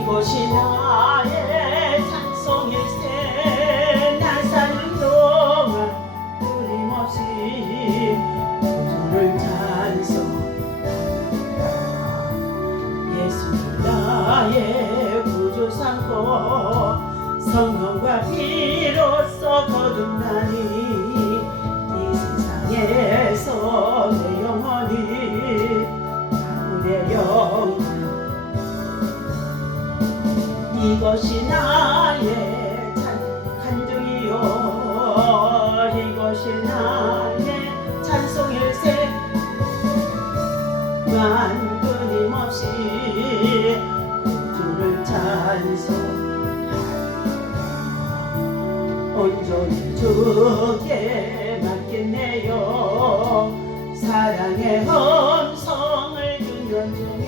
이것이 나의 찬송일세. 나 사는 동안 끊임없이 구주를 찬송한다. 예수를 나의 구주 삼고 성령과 피로써 거듭나니 이 세상에서 내 영혼이 누려요. 이것이 나의 간증이요, 이것이 나의 찬송일세. 난 끊임없이 구주를 찬송한다. 온전히 주께 맡겠네요. 사랑의 음성을 듣는 중에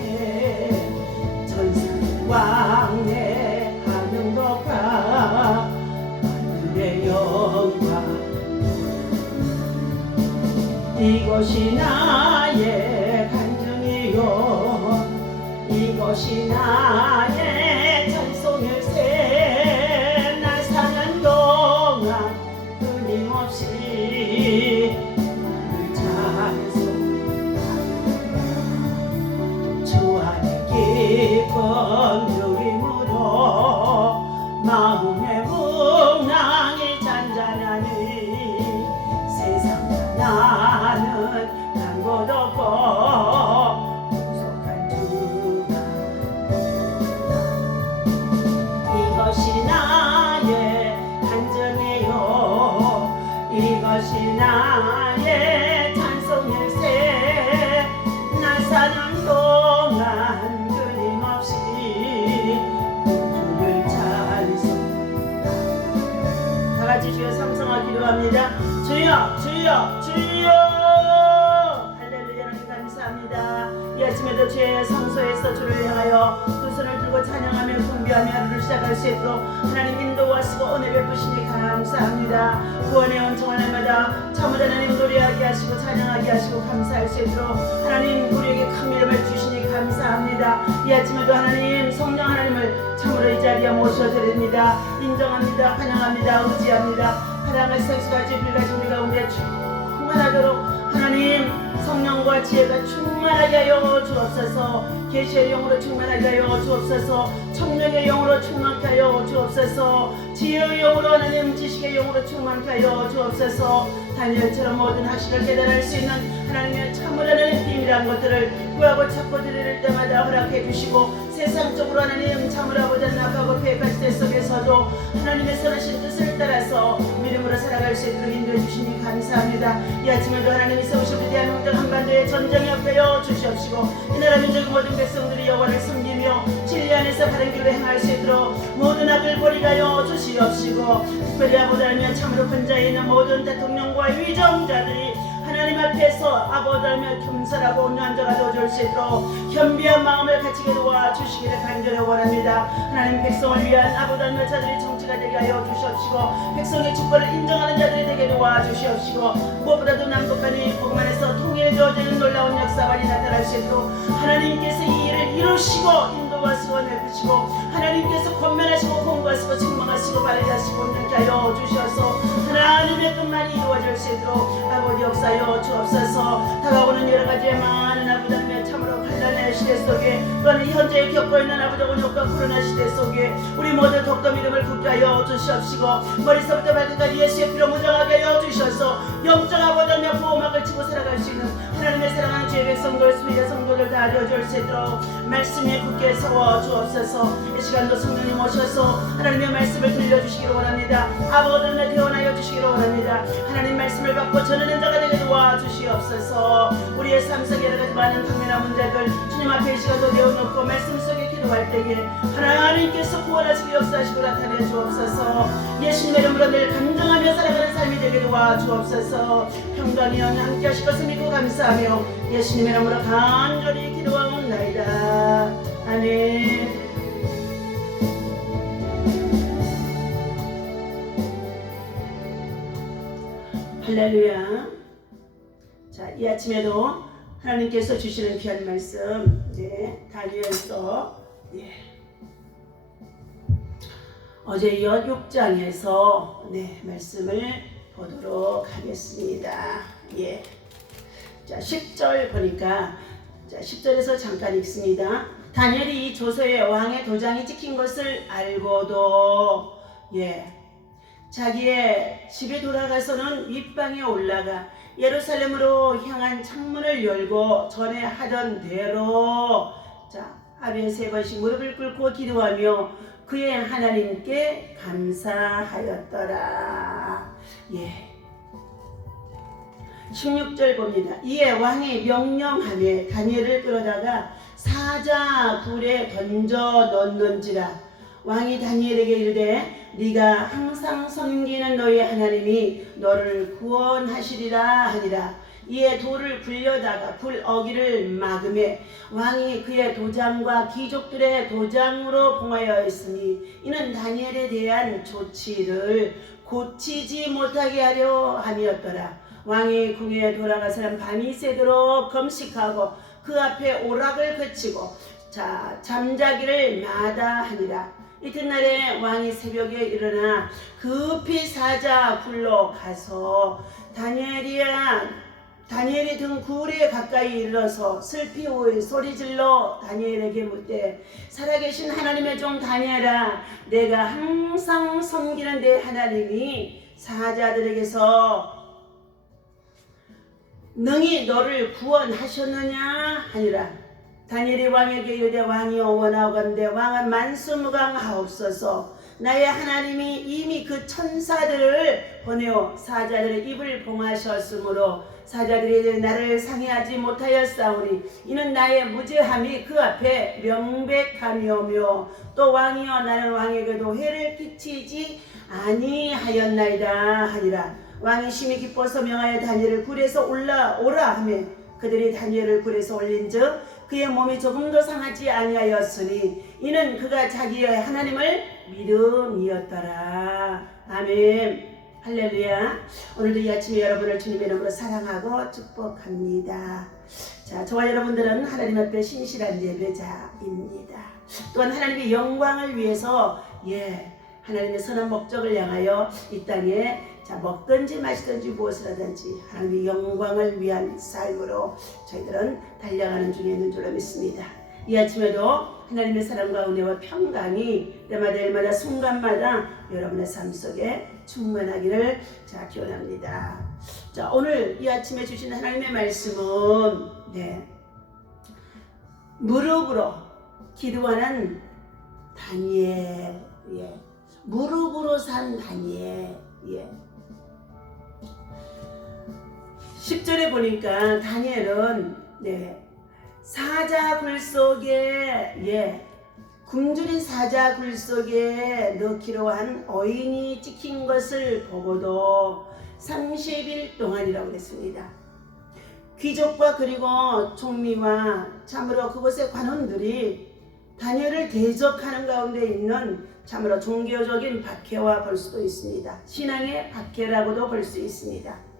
천사의 왕래 하는 것과 하늘의 영광. 이것이 나의 간증이요, 이것이 나의 찬송일세. 나 사는 동안 끊임없이 주 안에 깊은 누림으로 마음의 풍랑이 잔잔하니 세상과 나는 간 곳 없고 무속한 주가. 이것이 나의 간증이요, 이것이 나의 찬송일세. 나 사는 동안 끊임없이 구주를 찬송한다. 다같이 주여 삼성하 기도합니다. 주여 주여 주여. 할렐루야. 하나님 감사합니다. 이 아침에도 주의 성소에서 주를 향하여 두 손을 들고 찬양하며 궁비하며 하루를 시작할 수 있도록 하나님 인도하시고 은혜 베푸시니 감사합니다. 구원의 원청 하나님마다 참으로 하나님 노래하게 하시고 찬양하게 하시고 감사할 수 있도록 하나님 우리에게 큰 이름을 주시니 감사합니다. 이 아침에도 하나님 성령 하나님을 참으로 이 자리에 모셔드립니다. 인정합니다. 환영합니다. 의지합니다. 하나님의 생수같이 불같이 우리 가운데 충만하도록 하나님 성령과 지혜가 충만하게 하여 주옵소서. 계시의 영으로 충만하게 하여 주옵소서. 청명의 영으로 충만하게 하여 주옵소서. 지혜의 영으로 하나님 지식의 영으로 충만하게 하여 주옵소서. 다니엘처럼 모든 학식을 깨달을 수 있는 하나님의 참으로 하나님 비밀한 것들을 구하고 찾고 드릴 때마다 허락해 주시고 세상적으로 하나님 참으로 아버지 나가고 계획할 때 속에서도 하나님의 선하신 뜻을 따라서 믿음으로 살아갈 수 있도록 인도해 주시니 감사합니다. 이 아침에도 하나님이 세우신 대한민국 한반도에 전쟁이 없게 주시옵시고 이 나라 민족의 모든 백성들이 여호와를 섬기며 진리 안에서 바른 길로 행할 수 있도록 모든 악을 버리가여 주시옵시고 특별히 아버지 하나님 참으로 근자에 있는 모든 대통령과 위정자들이 하나님 앞에서 아버지 하나님 겸손하고 온유한 자가 되어줄 수 있도록 겸비한 마음을 갖추게 도와주시기를 간절히 원합니다. 하나님 백성을 위한 아버지 하나님 자들이 정치가 되게 하여 주시옵시고 백성의 주권을 인정하는 자들이 되게 도와주시옵시고 무엇보다도 남북한이 복음 안에서 통일되어지는 놀라운 역사관이 나타날 수 있도록 하나님께서 이 일을 이루시고 인도하시고 내푸시고 하나님께서 권면하시고 공부하시고 책망하시고 바르게 하시고 온전케 하여 주셔서 하나님의 뜻만이 이루어질 수 있도록 아버지 역사여 주옵소서. 다가오는 여러가지의 많은 아버지 하나님의 참으로 환난의 시대 속에 또한 현재 겪고 있는 아버지 원역과 코로나 시대 속에 우리 모두 더욱더 믿음을 굳게 하여 주시옵시고 머리서부터 발끝까지 예수의 피로 무장하게 하여 주셔서 영적 아버지 하나님의 보호막을 치고 살아갈 수 있는 하나님의 사랑하는 주의 백성들 수리의 성도들 다 되어줄 수 있도록 말씀에 굳게 세워 주옵소서. 이 시간도 성령님 오셔서 하나님의 말씀을 들려주시기를 원합니다. 아버지 하나님의 대원하여 주시기를 원합니다. 하나님 말씀을 받고 전하는 자가 되게 도와주시옵소서. 우리의 삶 속에 여러가지 많은 당면한 문제들 주님 앞에 이 시간도 내어놓고 말씀 속에 기도할 때에 하나님께서 구원하시고 역사하시고 나타내 주옵소서. 예수님의 이름으로 늘 간증하며 살아가는 삶이 되게 도와주옵소서. 평강이 함께 하실 것을 믿고 감사하며 예수님의 이름으로 간절히 기도하옵나이다. 아멘. 할렐루야. 자, 이 아침에도 하나님께서 주시는 귀한 말씀, 다니엘서 어제 이어 6장에서 말씀을 보도록 하겠습니다. 자, 10절 보니까 10절에서 잠깐 읽습니다. 다니엘이 이 조서에 왕의 도장이 찍힌 것을 알고도 자기의 집에 돌아가서는 윗방에 올라가 예루살렘으로 향한 창문을 열고 전에 하던 대로 하루에 3번씩 무릎을 꿇고 기도하며 그의 하나님께 감사하였더라. 16절 봅니다. 이에 왕이 명령하며 다니엘을 끌어다가 사자 굴에 던져 넣는지라. 왕이 다니엘에게 이르되 네가 항상 섬기는 너의 하나님이 너를 구원하시리라 하니라. 이에 돌을 굴려다가 굴 어기를 막음에 왕이 그의 도장과 귀족들의 도장으로 봉하여 있으니 이는 다니엘에 대한 조치를 고치지 못하게 하려 함이었더라. 왕이 궁에 돌아가서는 밤이 새도록 금식하고 그 앞에 오락을 그치고 잠자기를 마다하니라. 이튿날에 왕이 새벽에 일어나 급히 사자 굴로 가서 다니엘이 등 굴에 가까이 이르러서 슬피 소리질러 다니엘에게 묻되 살아계신 하나님의 종 다니엘아, 내가 항상 섬기는 내 하나님이 사자들에게서 능히 너를 구원하셨느냐 하니라. 다니엘이 왕에게 이르되 왕이여 원하건대 왕은 만수무강하옵소서. 나의 하나님이 이미 그 천사들을 보내어 사자들의 입을 봉하셨으므로 사자들이 나를 상해하지 못하였사오니 이는 나의 무죄함이 그 앞에 명백함이오며 또 왕이여 나는 왕에게도 해를 끼치지 아니하였나이다 하니라. 왕이 심히 기뻐서 명하여 다니엘을 굴에서 올라오라 하며 그들이 다니엘을 굴에서 올린즉 그의 몸이 조금도 상하지 아니하였으니 이는 그가 자기의 하나님을 믿음이었더라. 아멘. 할렐루야. 오늘도 이 아침에 여러분을 주님의 이름으로 사랑하고 축복합니다. 자, 저와 여러분들은 하나님 앞에 신실한 예배자입니다. 또한 하나님의 영광을 위해서 하나님의 선한 목적을 향하여 이 땅에 먹든지 마시든지 무엇을 하든지 하나님의 영광을 위한 삶으로 저희들은 달려가는 중에 있는 줄로 믿습니다. 이 아침에도 하나님의 사랑과 은혜와 평강이 때마다 일마다 순간마다 여러분의 삶 속에 충만하기를 기원합니다. 자, 오늘 이 아침에 주신 하나님의 말씀은 무릎으로 기도하는 다니엘, 무릎으로 산 다니엘. 10절에 보니까 다니엘은 사자 굴 속에 굶주린 사자 굴 속에 넣기로 한 어인이 찍힌 것을 보고도 30일 동안이라고 그랬습니다. 귀족과 그리고 총리와 참으로 그곳의 관원들이 다니엘을 대적하는 가운데 있는 참으로 종교적인 박해와 볼 수도 있습니다. 신앙의 박해라고도 볼 수 있습니다.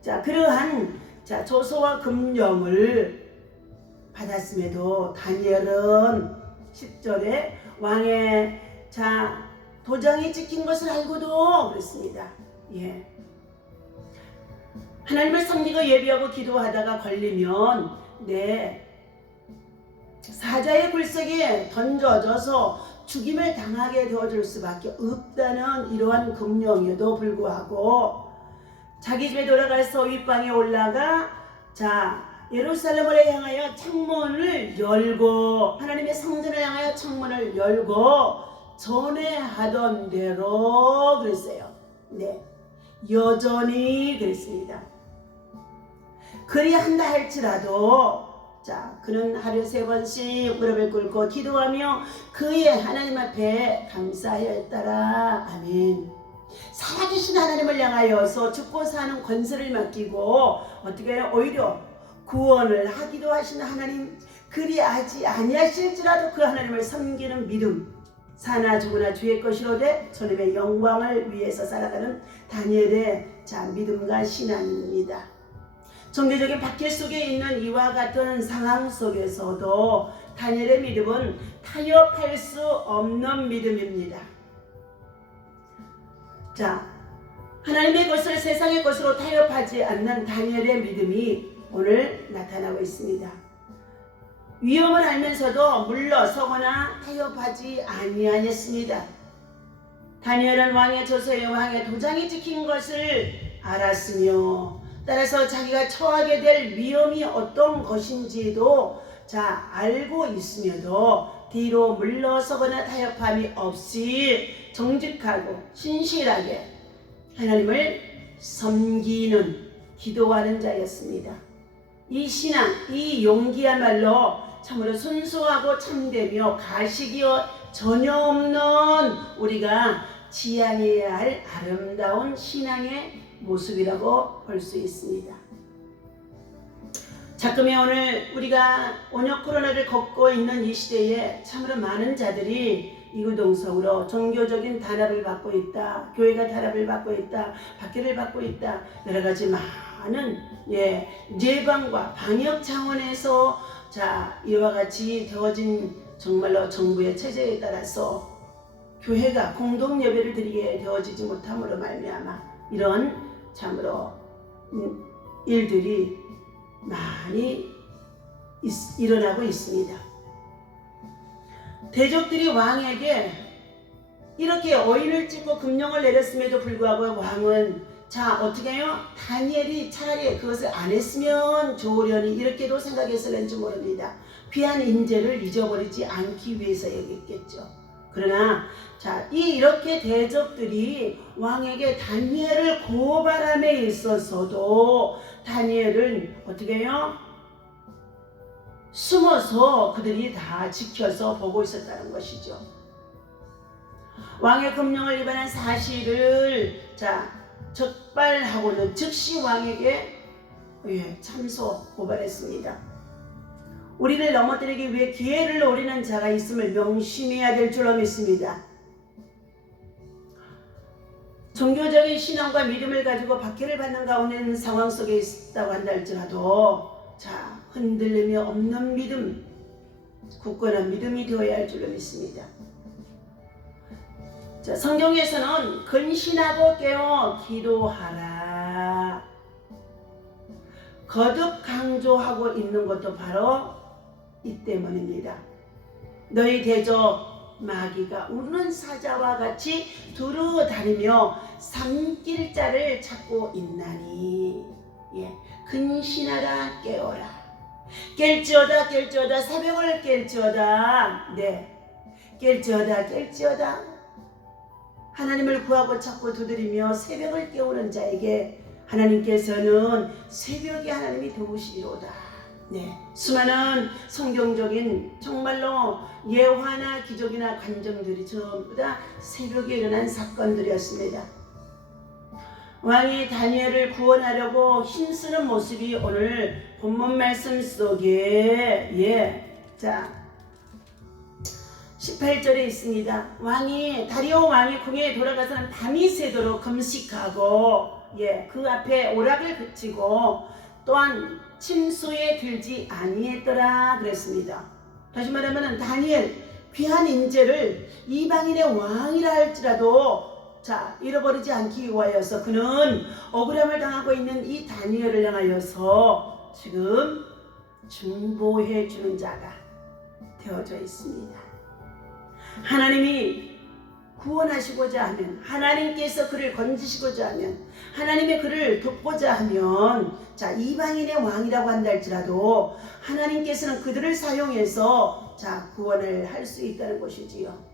자, 그러한 조소와 금령을 받았음에도 다니엘은 10절에 왕의 도장이 찍힌 것을 알고도 그랬습니다. 하나님을 섬기고 예비하고 기도하다가 걸리면 사자의 굴속에 던져져서 죽임을 당하게 되어줄 수밖에 없다는 이러한 금령에도 불구하고 자기 집에 돌아가서 윗방에 올라가 예루살렘을 향하여 창문을 열고 하나님의 성전을 향하여 창문을 열고 전에 하던 대로 그랬어요. 여전히 그랬습니다. 그리한다 할지라도 그는 하루에 3번씩 무릎을 꿇고 기도하며 그의 하나님 앞에 감사하였더라. 아멘. 살아계신 하나님을 향하여서 죽고 사는 권세를 맡기고 어떻게 해요? 오히려 구원을 하기도 하시는 하나님, 그리하지 아니하실지라도 그 하나님을 섬기는 믿음, 사나 죽으나 주의 것이로되 주님의 영광을 위해서 살아가는 다니엘의 믿음과 신앙입니다. 종교적인 박해 속에 있는 이와 같은 상황 속에서도 다니엘의 믿음은 타협할 수 없는 믿음입니다. 자, 하나님의 것을 세상의 것으로 타협하지 않는 다니엘의 믿음이 오늘 나타나고 있습니다. 위험을 알면서도 물러서거나 타협하지 아니하였습니다. 다니엘은 왕의 저서에 왕의 도장이 찍힌 것을 알았으며 따라서 자기가 처하게 될 위험이 어떤 것인지도 알고 있으며도 뒤로 물러서거나 타협함이 없이 정직하고 신실하게 하나님을 섬기는 기도하는 자였습니다. 이 신앙, 이 용기야말로 참으로 순수하고 참되며 가식이 전혀 없는 우리가 지향해야 할 아름다운 신앙의 모습이라고 볼 수 있습니다. 자금이 오늘 우리가 온역 코로나를 겪고 있는 이 시대에 참으로 많은 자들이 이구동성으로 종교적인 단합을 받고 있다. 교회가 단합을 받고 있다. 박해를 받고 있다. 여러 가지 많은 예방과 방역 차원에서 이와 같이 되어진 정말로 정부의 체제에 따라서 교회가 공동 예배를 드리게 되어지지 못함으로 말미암아 이런 참으로 일들이 많이 일어나고 있습니다. 대적들이 왕에게 이렇게 어인을 찍고 금령을 내렸음에도 불구하고 왕은 어떻게 해요? 다니엘이 차라리 그것을 안 했으면 좋으려니 이렇게도 생각했을는지 모릅니다. 귀한 인재를 잊어버리지 않기 위해서 여겼겠죠. 그러나 이렇게 대적들이 왕에게 다니엘을 고발함에 있어서도 다니엘은 어떻게 해요? 숨어서 그들이 다 지켜서 보고 있었다는 것이죠. 왕의 금령을 위반한 사실을 적발하고는 즉시 왕에게 참소 고발했습니다. 우리를 넘어뜨리기 위해 기회를 노리는 자가 있음을 명심해야 될 줄로 믿습니다. 종교적인 신앙과 믿음을 가지고 박해를 받는 가운데 있는 상황 속에 있다고 한다 할지라도 흔들림이 없는 믿음, 굳건한 믿음이 되어야 할 줄로 믿습니다. 성경에서는 근신하고 깨어 기도하라 거듭 강조하고 있는 것도 바로 이 때문입니다. 너희 대적 마귀가 우는 사자와 같이 두루 다니며 삼킬 자를 찾고 있나니 근신하라 깨어라 깰지어다 새벽을 깰지어다 깰지어다 하나님을 구하고 찾고 두드리며 새벽을 깨우는 자에게 하나님께서는 새벽에 하나님이 도우시리로다. 수많은 성경적인 정말로 예화나 기적이나 간증들이 전부 다 새벽에 일어난 사건들이었습니다. 왕이 다니엘을 구원하려고 힘쓰는 모습이 오늘 본문 말씀 속에 18절에 있습니다. 다리오 왕이 궁에 돌아가서는 밤이 새도록 금식하고 그 앞에 오락을 그치고 또한 침소에 들지 아니했더라 그랬습니다. 다시 말하면 다니엘 귀한 인재를 이방인의 왕이라 할지라도 잃어버리지 않기 위하여서 그는 억울함을 당하고 있는 이 다니엘을 향하여서 지금 중보해 주는 자가 되어져 있습니다. 하나님이 구원하시고자 하면, 하나님께서 그를 건지시고자 하면, 하나님의 그를 돕고자 하면 이방인의 왕이라고 한다 할지라도 하나님께서는 그들을 사용해서 구원을 할 수 있다는 것이지요.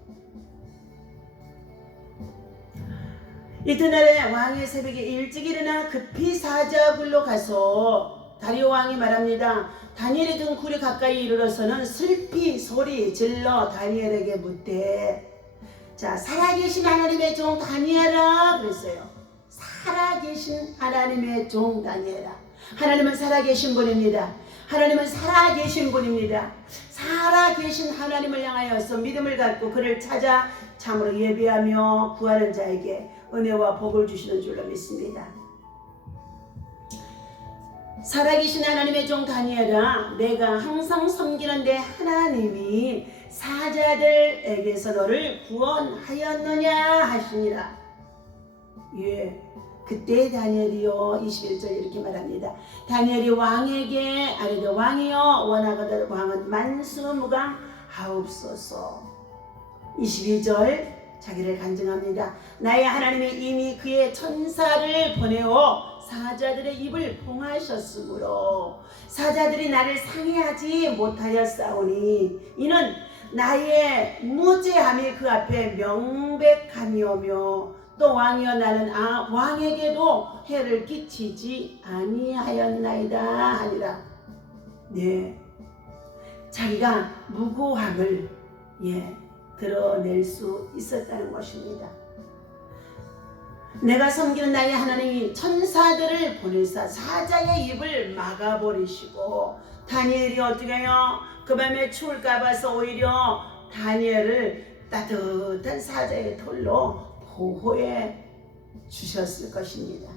이튿날에 왕의 새벽에 일찍 일어나 급히 사자굴로 가서 다리오 왕이 말합니다. 다니엘이 든 굴이 가까이 이르러서는 슬피 소리 질러 다니엘에게 묻되 살아계신 하나님의 종 다니엘아 그랬어요. 살아계신 하나님의 종 다니엘아. 하나님은 살아계신 분입니다. 하나님은 살아계신 분입니다. 살아계신 하나님을 향하여서 믿음을 갖고 그를 찾아 참으로 예배하며 구하는 자에게 은혜와 복을 주시는 줄로 믿습니다. 살아계신 하나님의 종 다니엘아, 내가 항상 섬기는 내 하나님이 사자들에게서 너를 구원하였느냐 하시니라. 예, 그때 다니엘이요 21절 이렇게 말합니다. 다니엘이 왕에게 아뢰되 왕이여 원하거든 왕은 만수무강하옵소서. 22절 자기를 간증합니다. 나의 하나님이 이미 그의 천사를 보내어 사자들의 입을 봉하셨으므로 사자들이 나를 상해하지 못하였사오니 이는 나의 무죄함이 그 앞에 명백함이오며 또 왕이여 나는 왕에게도 해를 끼치지 아니하였나이다 하니라. 네, 자기가 무고함을 드러낼 수 있었다는 것입니다. 내가 섬기는 나의 하나님이 천사들을 보내사 사자의 입을 막아버리시고 다니엘이 어떻게 해요? 그 밤에 추울까 봐서 오히려 다니엘을 따뜻한 사자의 털로 보호해 주셨을 것입니다.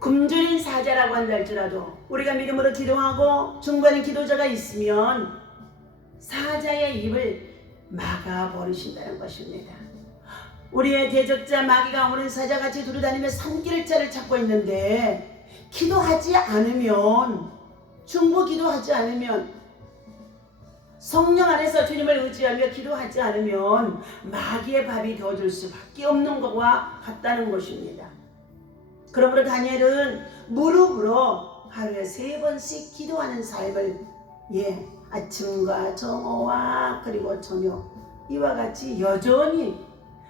굶주린 사자라고 한다 할지라도 우리가 믿음으로 기도하고 중보하는 기도자가 있으면 사자의 입을 막아버리신다는 것입니다. 우리의 대적자 마귀가 오는 사자같이 두루다니며 삼킬 자를 찾고 있는데 기도하지 않으면 중보 기도하지 않으면 성령 안에서 주님을 의지하며 기도하지 않으면 마귀의 밥이 되어줄 수밖에 없는 것과 같다는 것입니다. 그러므로 다니엘은 무릎으로 하루에 3번씩 기도하는 삶을 아침과 정오와 그리고 저녁 이와 같이 여전히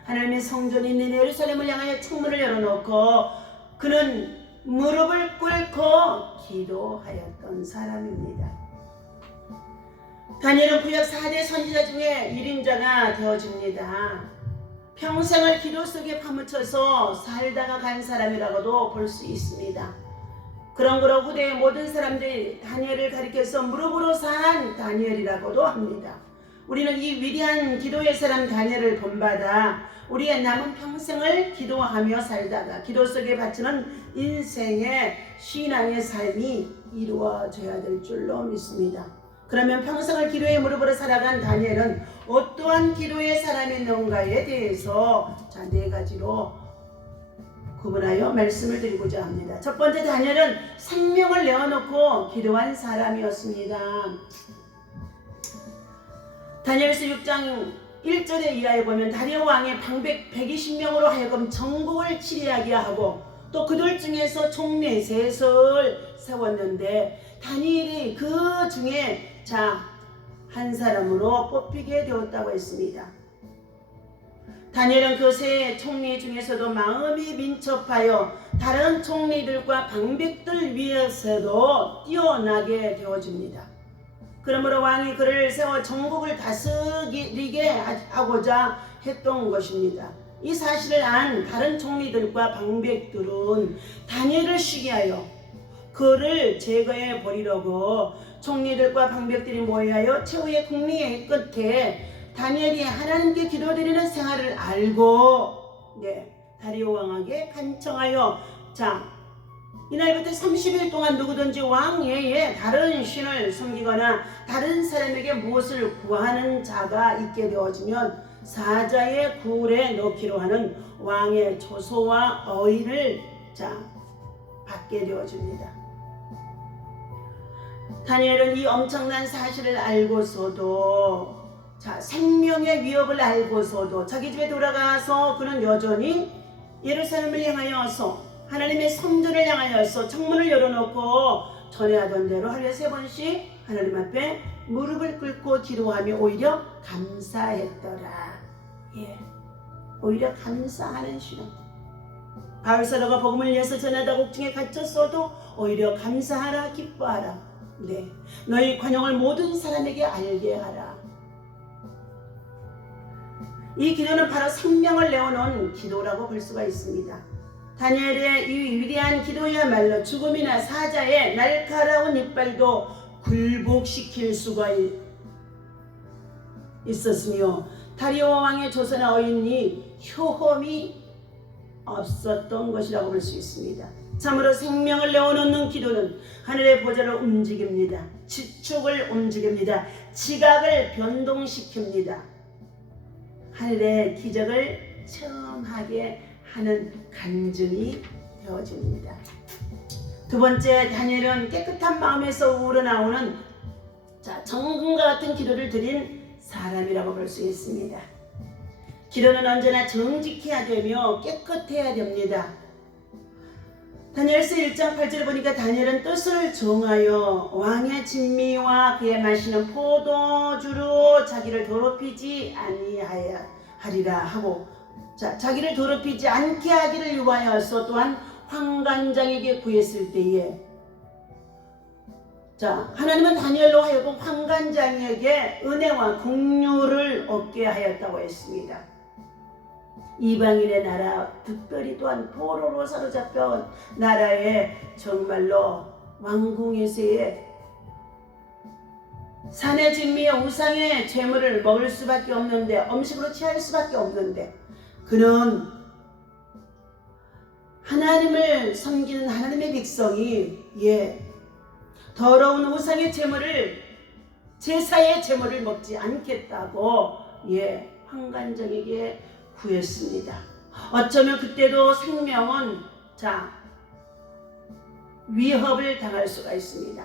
하나님의 성전이 있는 예루살렘을 향하여 창문을 열어놓고 그는 무릎을 꿇고 기도하였던 사람입니다. 다니엘은 구약 4대 선지자 중에 1인자가 되어집니다. 평생을 기도 속에 파묻혀서 살다가 간 사람이라고도 볼 수 있습니다. 그러므로 후대의 모든 사람들이 다니엘을 가리켜서 무릎으로 산 다니엘이라고도 합니다. 우리는 이 위대한 기도의 사람 다니엘을 본받아 우리의 남은 평생을 기도하며 살다가 기도 속에 바치는 인생의 신앙의 삶이 이루어져야 될 줄로 믿습니다. 그러면 평생을 기도의 무릎으로 살아간 다니엘은 어떠한 기도의 사람이었는가에 대해서 4가지로 구분하여 말씀을 드리고자 합니다. 첫 번째, 다니엘은 생명을 내어놓고 기도한 사람이었습니다. 다니엘서 6장 1절에 이하에 보면 다리오 왕의 방백 120명으로 하여금 정복을 치리하게 하고 또 그들 중에서 총리 셋을 세웠는데 다니엘이 그 중에 한 사람으로 뽑히게 되었다고 했습니다. 다니엘은 그 세 총리 중에서도 마음이 민첩하여 다른 총리들과 방백들 위에서도 뛰어나게 되어집니다. 그러므로 왕이 그를 세워 정복을 다스리게 하고자 했던 것입니다. 이 사실을 안 다른 총리들과 방백들은 다니엘을 시기하여 그를 제거해 버리려고 총리들과 방백들이 모여하여 최후의 국리의 끝에 다니엘이 하나님께 기도드리는 생활을 알고 다리오 왕에게 간청하여 이날부터 30일 동안 누구든지 왕 외에 다른 신을 섬기거나 다른 사람에게 무엇을 구하는 자가 있게 되어지면 사자의 굴에 넣기로 하는 왕의 조소와 어의를 받게 되어집니다. 다니엘은 이 엄청난 사실을 알고서도 생명의 위협을 알고서도 자기 집에 돌아가서 그는 여전히 예루살렘을 향하여서 하나님의 성전을 향하여서 창문을 열어놓고 전에 하던 대로 하루에 3번씩 하나님 앞에 무릎을 꿇고 기도하며 오히려 감사했더라. 오히려 감사하는 신앙. 바울사도가 복음을 위해서 전하다 옥중에 갇혔어도 오히려 감사하라 기뻐하라. 너희 관용을 모든 사람에게 알게 하라. 이 기도는 바로 생명을 내어놓은 기도라고 볼 수가 있습니다. 다니엘의 이 위대한 기도야말로 죽음이나 사자의 날카로운 이빨도 굴복시킬 수가 있었으며 다리오 왕의 조선의 어인이 효험이 없었던 것이라고 볼 수 있습니다. 참으로 생명을 내어놓는 기도는 하늘의 보좌를 움직입니다. 지축을 움직입니다. 지각을 변동시킵니다. 하늘의 기적을 체험하게 하는 간증이 되어집니다. 두 번째, 다니엘은 깨끗한 마음에서 우러나오는 정금과 같은 기도를 드린 사람이라고 볼 수 있습니다. 기도는 언제나 정직해야 되며 깨끗해야 됩니다. 다니엘서 1장 8절을 보니까 다니엘은 뜻을 정하여 왕의 진미와 그의 마시는 포도주로 자기를 더럽히지 아니하리라 하고, 자기를 더럽히지 않게 하기를 위하여서 또한 환관장에게 구했을 때에, 하나님은 다니엘로 하여금 환관장에게 은혜와 긍휼을 얻게 하였다고 했습니다. 이방인의 나라, 특별히 또한 포로로 사로잡혀온 나라에 정말로 왕궁에서의 산의 진미의 우상의 재물을 먹을 수밖에 없는데, 음식으로 취할 수밖에 없는데, 그는 하나님을 섬기는 하나님의 백성이 더러운 우상의 재물을, 제사의 재물을 먹지 않겠다고 환관장에게 구했습니다. 어쩌면 그때도 생명은 위협을 당할 수가 있습니다.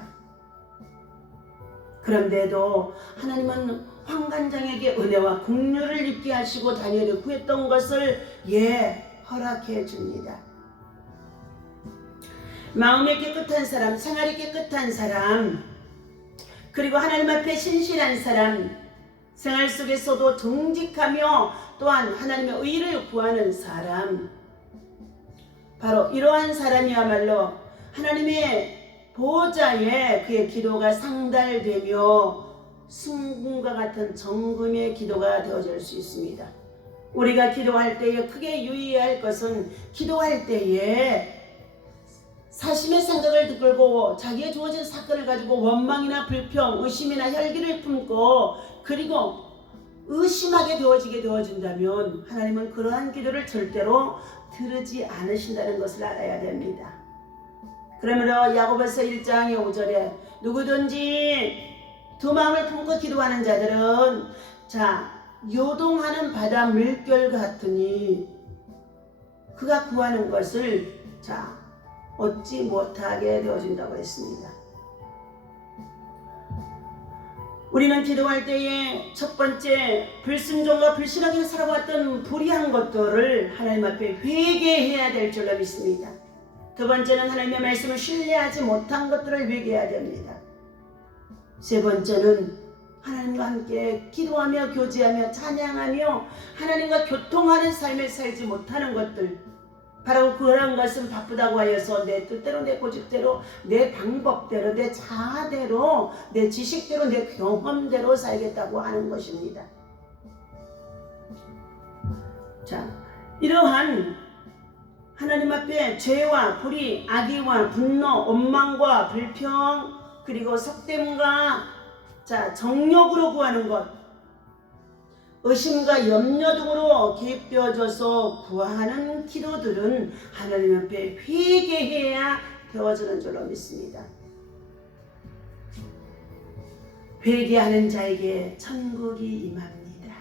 그런데도 하나님은 환관장에게 은혜와 긍휼을 입게 하시고 다니엘이 구했던 것을 허락해 줍니다. 마음이 깨끗한 사람, 생활이 깨끗한 사람, 그리고 하나님 앞에 신실한 사람, 생활 속에서도 정직하며 또한 하나님의 의를 구하는 사람, 바로 이러한 사람이야말로 하나님의 보호자에 그의 기도가 상달되며 순금과 같은 정금의 기도가 되어질 수 있습니다. 우리가 기도할 때에 크게 유의해야 할 것은, 기도할 때에 사심의 생각을 끌고 자기의 주어진 사건을 가지고 원망이나 불평, 의심이나 혈기를 품고 그리고 의심하게 되어진다면 하나님은 그러한 기도를 절대로 들으지 않으신다는 것을 알아야 됩니다. 그러므로 야고보서 1장의 5절에 누구든지 두 마음을 품고 기도하는 자들은 요동하는 바다 물결 같으니 그가 구하는 것을 얻지 못하게 되어진다고 했습니다. 우리는 기도할 때에 첫 번째, 불순종과 불신하게 살아왔던 불의한 것들을 하나님 앞에 회개해야 될 줄로 믿습니다. 두 번째는 하나님의 말씀을 신뢰하지 못한 것들을 회개해야 됩니다. 세 번째는 하나님과 함께 기도하며 교제하며 찬양하며 하나님과 교통하는 삶을 살지 못하는 것들, 바로 그런 것은 바쁘다고 하여서 내 뜻대로, 내 고집대로, 내 방법대로, 내 자아대로, 내 지식대로, 내 경험대로 살겠다고 하는 것입니다. 이러한 하나님 앞에 죄와 불의, 악의와 분노, 원망과 불평, 그리고 속됨과 정욕으로 구하는 것, 의심과 염려 등으로 개입되어져서 구하는 기도들은 하나님 앞에 회개해야 되어지는 줄로 믿습니다. 회개하는 자에게 천국이 임합니다.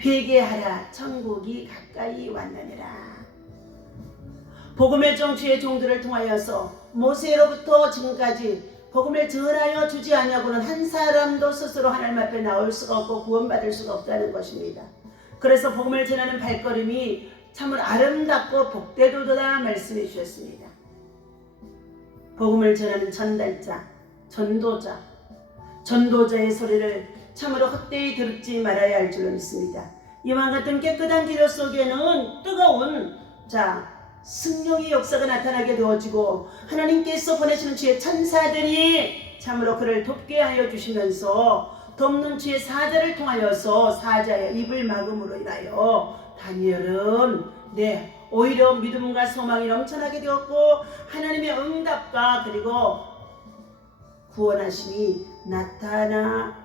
회개하라, 천국이 가까이 왔느니라. 복음의 정치의 종들을 통하여서 모세로부터 지금까지 복음을 전하여 주지 아니하고는 한 사람도 스스로 하나님 앞에 나올 수가 없고 구원받을 수가 없다는 것입니다. 그래서 복음을 전하는 발걸음이 참으로 아름답고 복되도다 말씀해 주셨습니다. 복음을 전하는 전달자, 전도자의 소리를 참으로 헛되이 들지 말아야 할 줄로 믿습니다. 이와 같은 깨끗한 기도 속에는 뜨거운 승령의 역사가 나타나게 되어지고 하나님께서 보내시는 주의 천사들이 참으로 그를 돕게 하여 주시면서 돕는 주의 사자를 통하여서 사자의 입을 막음으로 인하여 다니엘은 오히려 믿음과 소망이 넘쳐나게 되었고 하나님의 응답과 그리고 구원하심이 나타나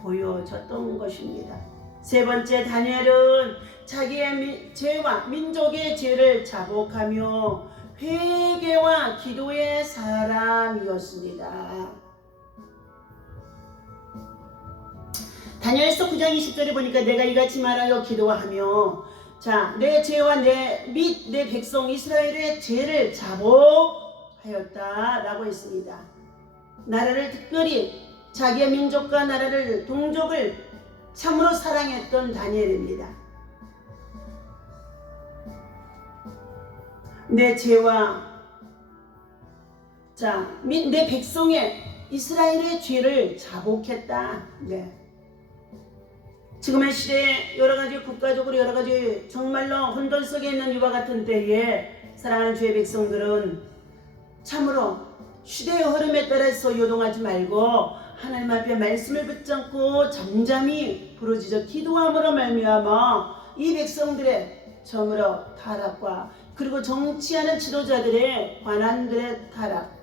보여졌던 것입니다. 세 번째, 다니엘은 자기의 죄와 민족의 죄를 자복하며 회개와 기도의 사람이었습니다. 다니엘서 9장 20절에 보니까 내가 이같이 말하여 기도하며 자, 내 죄와 내 백성 이스라엘의 죄를 자복하였다 라고 했습니다. 나라를 특별히 자기의 민족과 나라를 동족을 참으로 사랑했던 다니엘입니다. 내 죄와 내 백성의 이스라엘의 죄를 자복했다. 네. 지금의 시대에 여러가지 국가적으로 여러가지 정말로 혼돈 속에 있는 이와 같은 때에 사랑하는 주의 백성들은 참으로 시대의 흐름에 따라서 요동하지 말고 하나님 앞에 말씀을 붙잡고 잠잠히 부르짖어 기도함으로 말미암아 이 백성들의 저물어 타락과 그리고 정치하는 지도자들의 관한들의 타락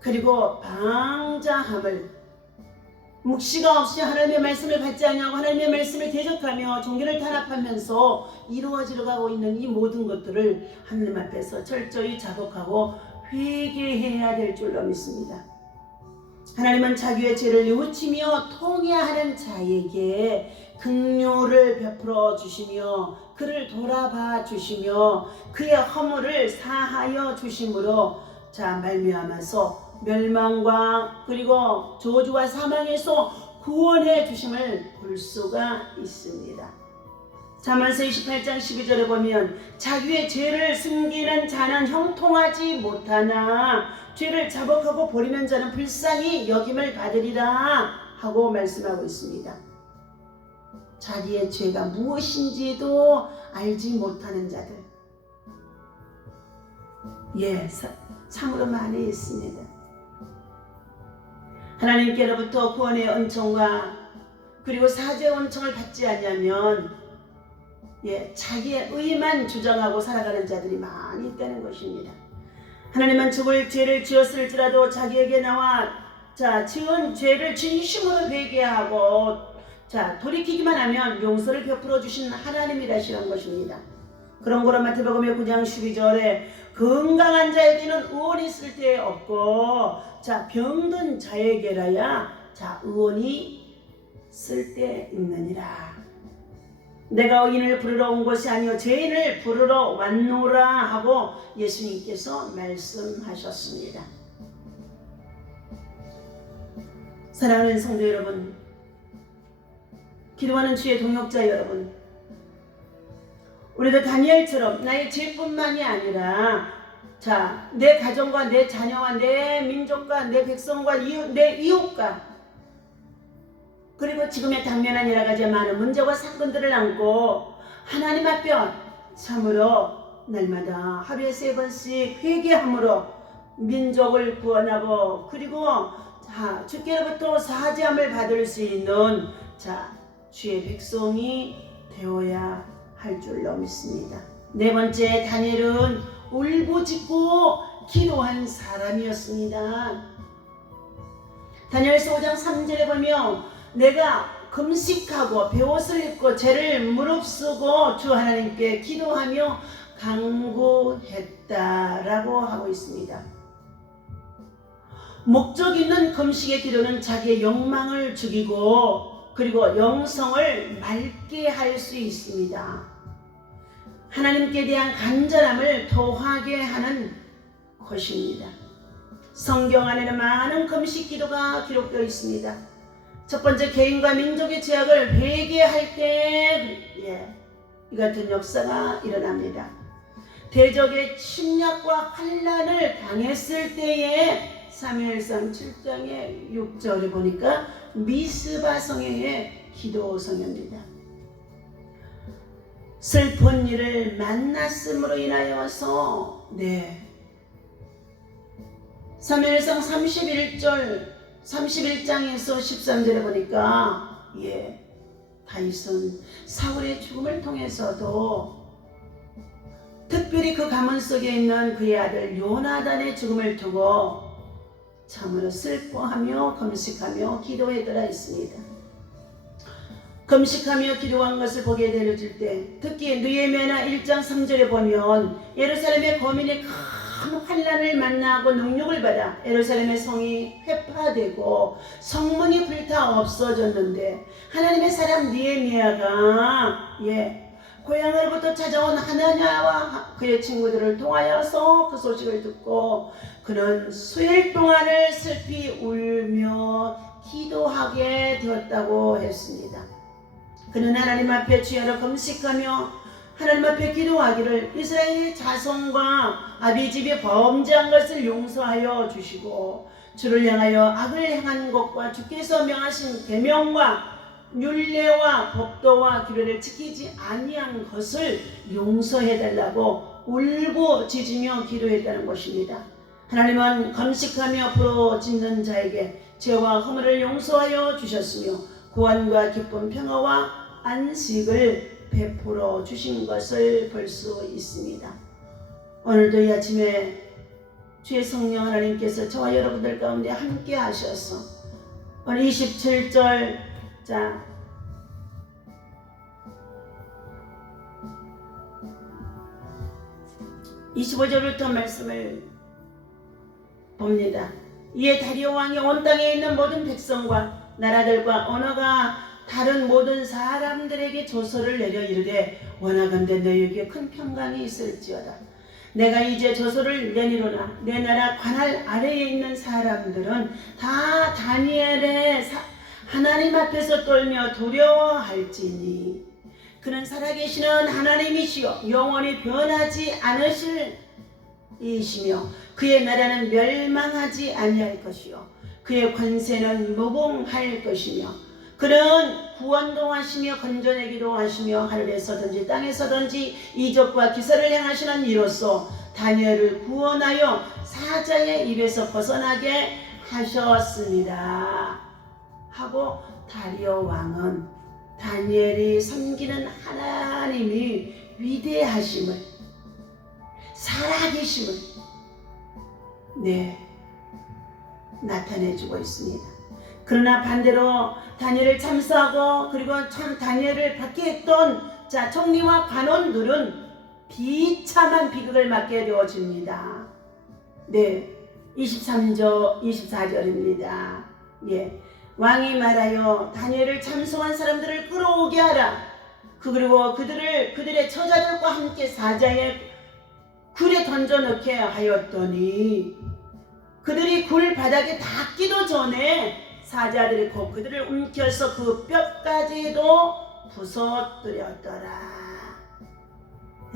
그리고 방자함을 묵시가 없이 하나님의 말씀을 받지 아니하고 하나님의 말씀을 대적하며 종교를 탄압하면서 이루어지려 가고 있는 이 모든 것들을 하나님 앞에서 철저히 자복하고 회개해야 될 줄로 믿습니다. 하나님은 자기의 죄를 뉘우치며 통회하는 자에게 긍휼을 베풀어 주시며 그를 돌아봐 주시며 그의 허물을 사하여 주심으로 말미암아서 멸망과 그리고 저주와 사망에서 구원해 주심을 볼 수가 있습니다. 잠언서 28장 12절에 보면 자기의 죄를 숨기는 자는 형통하지 못하나 죄를 자복하고 버리는 자는 불쌍히 여김을 받으리라 하고 말씀하고 있습니다. 자기의 죄가 무엇인지도 알지 못하는 자들 참으로 많이 있습니다. 하나님께로부터 구원의 은총과 그리고 사죄의 은총을 받지 않으면 자기의 의만 주장하고 살아가는 자들이 많이 있다는 것입니다. 하나님은 죽을 죄를 지었을지라도 자기에게 나와 지은 죄를 진심으로 회개하고 돌이키기만 하면 용서를 베풀어 주신 하나님이라시는 것입니다. 그런 거로 마태복음 9장 12절에 건강한 자에게는 의원이 쓸데 없고 병든 자에게라야 의원이 쓸데 있느니라. 내가 의인을 부르러 온 것이 아니요 죄인을 부르러 왔노라 하고 예수님께서 말씀하셨습니다. 사랑하는 성도 여러분, 기도하는 주의 동역자 여러분, 우리도 다니엘처럼 나의 죄뿐만이 아니라 내 가정과 내 자녀와 내 민족과 내 백성과 내 이웃과 그리고 지금의 당면한 여러가지 많은 문제와 사건들을 안고 하나님 앞에 참으로 날마다 하루에 3번씩 회개함으로 민족을 구원하고 그리고 주께로부터 사죄함을 받을 수 있는 주의 백성이 되어야 할 줄로 믿습니다. 네 번째, 다니엘은 울부짖고 기도한 사람이었습니다. 다니엘서 5장 3절에 보면 내가 금식하고 베옷을 입고 죄를 무릅쓰고 주 하나님께 기도하며 간구했다라고 하고 있습니다. 목적 있는 금식의 기도는 자기의 욕망을 죽이고 그리고 영성을 맑게 할 수 있습니다. 하나님께 대한 간절함을 더하게 하는 것입니다. 성경 안에는 많은 금식 기도가 기록되어 있습니다. 첫 번째, 개인과 민족의 죄악을 회개할 때 이 같은 역사가 일어납니다. 대적의 침략과 환난을 당했을 때에 사무엘상 7장의 6절에 보니까 미스바 성회의 기도 성회입니다. 슬픈 일을 만났음으로 인하여서 사무엘상 31장에서 13절에 보니까 다윗은 사울의 죽음을 통해서도 특별히 그 가문 속에 있는 그의 아들 요나단의 죽음을 두고 참으로 슬퍼하며 금식하며 기도하더라 했습니다. 금식하며 기도한 것을 보게 되어질 때 특히 느헤미야 1장 3절에 보면 예루살렘의 거민이 큰 환난을 만나고 능력을 받아 예루살렘의 성이 회파되고 성문이 불타 없어졌는데 하나님의 사람 느헤미야가 고향으로부터 찾아온 하나냐와 그의 친구들을 통하여서 그 소식을 듣고 그는 수일 동안을 슬피 울며 기도하게 되었다고 했습니다. 그는 하나님 앞에 주야로 금식하며 하나님 앞에 기도하기를 이스라엘의 자손과 아비집이 범죄한 것을 용서하여 주시고 주를 향하여 악을 행한 것과 주께서 명하신 계명과 율례와 법도와 규례를 지키지 아니한 것을 용서해달라고 울고 짖으며 기도했다는 것입니다. 하나님은 금식하며 부르짖는 자에게 죄와 허물을 용서하여 주셨으며 구원과 기쁨 평화와 안식을 베풀어 주신 것을 볼 수 있습니다. 오늘도 이 아침에 주의 성령 하나님께서 저와 여러분들 가운데 함께 하셔서 오늘 27절 25절부터 말씀을 봅니다. 이에 다리오 왕이 온 땅에 있는 모든 백성과 나라들과 언어가 다른 모든 사람들에게 조서를 내려 이르되 원하건대 너희에게 큰 평강이 있을지어다. 내가 이제 조서를 내리로나 내 나라 관할 아래에 있는 사람들은 다 다니엘의 하나님 앞에서 떨며 두려워할지니 그는 살아계시는 하나님이시여 영원히 변하지 않으실 이시며 그의 나라는 멸망하지 아니할 것이요 그의 권세는 무궁할 것이며 그는 구원도 하시며 건져내기도 하시며 하늘에서든지 땅에서든지 이적과 기사를 행하시는 이로써 다니엘을 구원하여 사자의 입에서 벗어나게 하셨습니다. 하고 다리오 왕은 다니엘이 섬기는 하나님이 위대하심을 살아계심을 나타내주고 있습니다. 그러나 반대로 다니엘을 참수하고 그리고 다니엘을 받게 했던 총리와 관원들은 비참한 비극을 맞게 되어집니다. 23절 24절입니다. 왕이 말하여 다니엘을 참수한 사람들을 끌어오게 하라. 그리고 그들의 처자들과 함께 사자의 굴에 던져넣게 하였더니 그들이 굴 바닥에 닿기도 전에 사자들이 곧 그들을 움켜서 그 뼈까지도 부서뜨렸더라.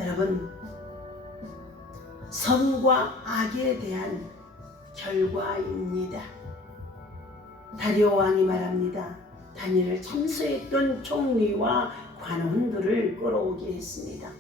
여러분, 선과 악에 대한 결과입니다. 다리오 왕이 말합니다. 다니엘을 참수했던 총리와 관원들을 끌어오게 했습니다.